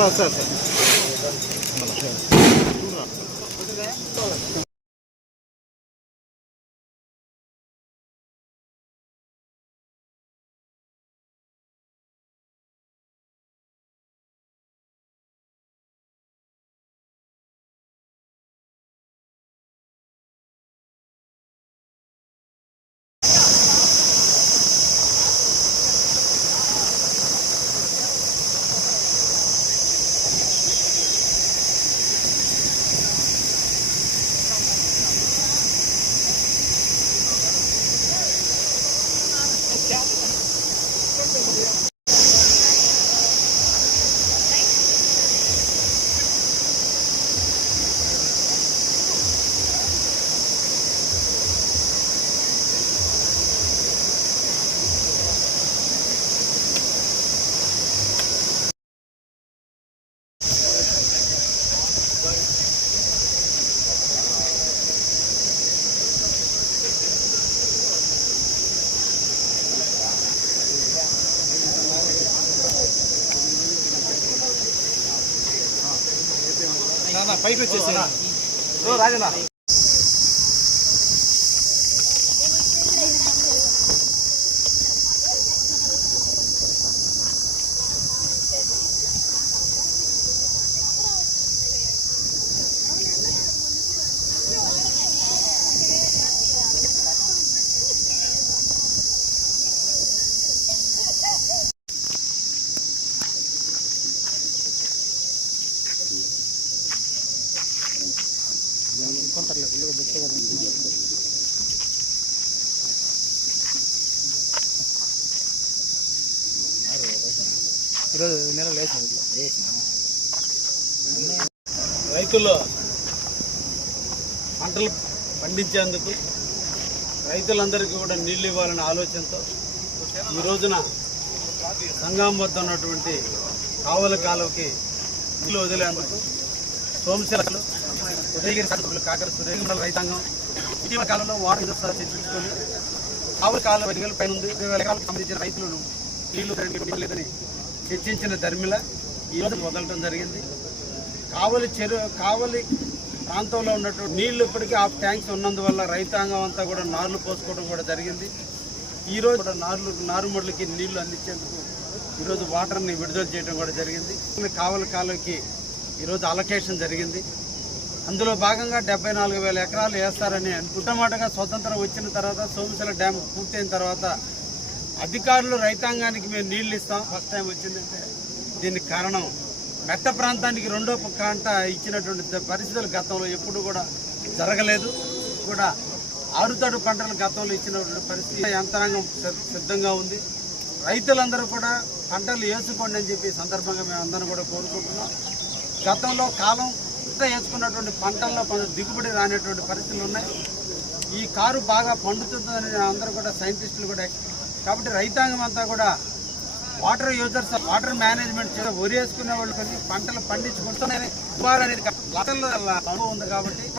Sir sir పైకి వచ్చేసి రాజనా ఈరోజు నెల లేచిన రైతులు పంటలు పండించేందుకు రైతులందరికీ కూడా నీళ్ళు ఇవ్వాలనే ఆలోచనతో ఈ రోజున సంఘం వద్ద ఉన్నటువంటి కావల కాలువకి నీళ్ళు వదిలేందుకు సోమశిలలు ఉదయగిరి సభ్యులు కాకర సురేంద్ర రైతాంగం. ఇటీవల కాలంలో వాటర్ వ్యవస్థ చర్చించుకొని ఆవుల కాలువ పది వేల పైన ఉంది. ఇరవై వేల ఎకరాలకు సంబంధించిన రైతులను నీళ్ళు లేదని చర్చించిన ధర్మిల ఈ రోజు వదలటం జరిగింది. కావలి చెరు కావలి ప్రాంతంలో ఉన్నటువంటి నీళ్ళు ఇప్పటికీ ఆ ట్యాంక్స్ ఉన్నందువల్ల రైతాంగం అంతా కూడా నార్లు పోసుకోవడం కూడా జరిగింది. ఈరోజు కూడా నార్లు నారుమడులకి నీళ్ళు అందించేందుకు ఈరోజు వాటర్ని విడుదల చేయడం కూడా జరిగింది. కావలి కాలంకి ఈరోజు అలొకేషన్ జరిగింది. అందులో భాగంగా డెబ్బై నాలుగు వేల ఎకరాలు వేస్తారని అనుకుంటమాటగా స్వతంత్రం వచ్చిన తర్వాత సోమశిల డ్యామ్ పూర్తయిన తర్వాత అధికారులు రైతాంగానికి మేము నీళ్ళు ఇస్తాం. ఫస్ట్ టైం వచ్చిందంటే దీనికి కారణం మెట్ట ప్రాంతానికి రెండో కాంట ఇచ్చినటువంటి పరిస్థితులు గతంలో ఎప్పుడు కూడా జరగలేదు. కూడా ఆరుతడు పంటలు గతంలో ఇచ్చినటువంటి పరిస్థితి యంత్రాంగం సిద్ధంగా ఉంది. రైతులందరూ కూడా పంటలు వేసుకోండి అని చెప్పి సందర్భంగా మేము అందరం కూడా కోరుకుంటున్నాం. గతంలో కాలం ఇంత వేసుకున్నటువంటి పంటల్లో కొంచెం దిగుబడి రానటువంటి పరిస్థితులు ఉన్నాయి. ఈ కారు బాగా పండుతుందని అందరూ కూడా సైంటిస్టులు కూడా కాబట్టి రైతాంగం అంతా కూడా వాటర్ యూజర్స్ వాటర్ మేనేజ్మెంట్ చేసి వరి వేసుకునే వాళ్ళు కొన్ని పంటలు పండించుకుంటూనే అనేది లక్షల్లో అనుభవం ఉంది కాబట్టి